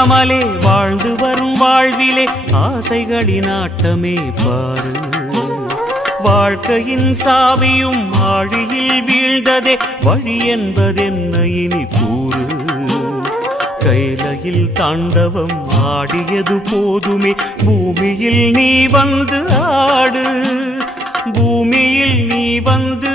இல்லாமலே வாழ்ந்து வரும் வாழ்விலே ஆசைகளின் ஆட்டமே பாரு. வாழ்க்கையின் சாவியும் ஆழியில் வீழ்ந்ததே வழி என்பதென்ன இனி கூறு. கைலையில் தாண்டவம் ஆடியது போதுமே பூமியில் நீ வந்து ஆடு. பூமியில் நீ வந்து